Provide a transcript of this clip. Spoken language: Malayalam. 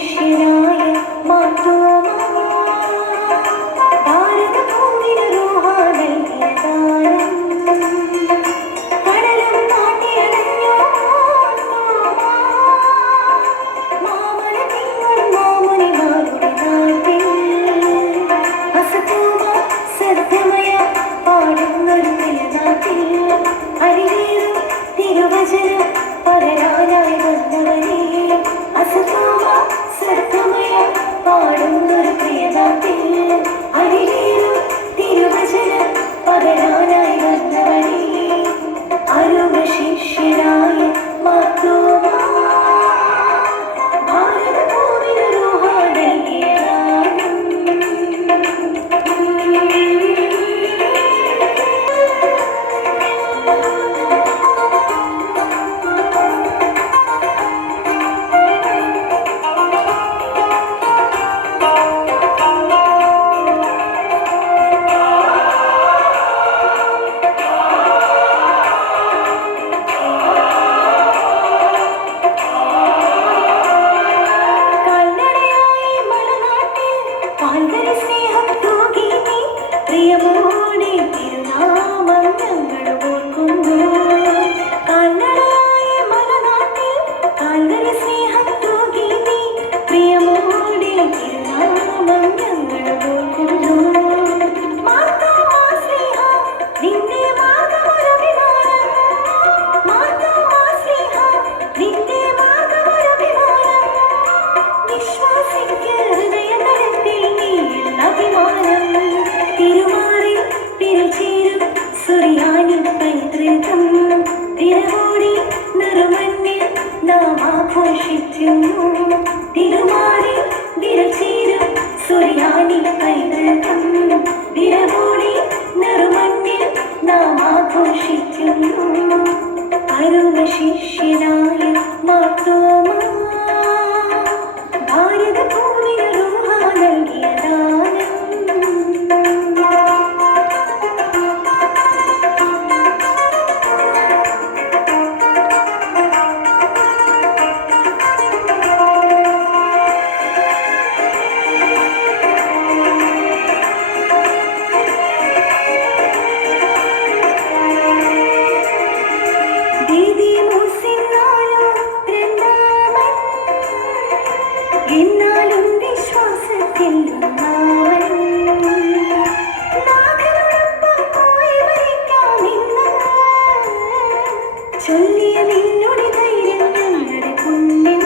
ശിഷ്യനായ മാർത്തോമാ ഭാരതഭൂമിയുടെ റൂഹ നൽകിയ ദാനം കടലും നാട്ടിലടഞ്ഞോ മാർത്തോമാ മാമല തിങ്കൾ മാമുനിമാരുടെ നാട്ടിൽ അസതോമ സത്യമയ പാടുന്നൊരു നിലനാട്ടിൽ അരികേറും തിരുവചനം പകരാനായി വന്നവനെ അസതോമ സത്യമയ പാടുന്നൊരു പ്രിയനാട്ടിൽ അരികേറും തിരുവചനം പകരാനായി വന്നവനെ അരുമ ശിഷ്യനായ മാർത്തോമാ ഭാരതഭൂമിയുടെ റൂഹ നൽകിയ ദാനം കാൽനടയായി മലനാട്ടിൽ കാൽവരി സ്നേഹം തൂകി നീ പ്രിയമോടെ തിരുനാമം ഞങ്ങൾ ഓർക്കുന്നു കാൽനടയായി മലനാട്ടിൽ കാൽവരി സ്നേഹം തൂകി നീ പ്രിയമോടെ തിരുനാമം ഞങ്ങൾ ഓർക്കുന്നു മാർത്തോമാ സ്നേഹ നിന്റെ മാർഗമൊരഭിമാനം മാർത്തോമാ സ്നേഹ നിന്റെ മാർഗമൊരഭിമാനം വിശ്വാസിക്ക് ഹൃദയതലത്തിൽ നീയുള്ള അഭിമാനം തിരുമാറിൽ തിരുചേരും സുറിയാനി പൈതൃകം തിരുവോടി നറുമണ്ണിൽ നാം ആഘോഷിക്കുന്നു തിരുമാറിൽ തിരുചേരും സുറിയാനി പൈതൃകം തിരുവോടി നറുമണ്ണിൽ നാം ആഘോഷിക്കുന്നു അരുമ ശിഷ്യനായ മാർത്തോമാ ഭാരതഭൂമിയുടെ റൂഹ നൽകിയ ദാനം ദീദിമൂസിന്നാലോ രണ്ടാമൻ എന്നാലും വിശ്വാസത്തിൽ ഒന്നാമൻ നാഥനോടൊപ്പം പോയി വരിക്കാം ഇന്ന് ചൊല്ലിയ നിന്നുടെ ധൈര്യം ഞങ്ങളുടെ പുണ്യം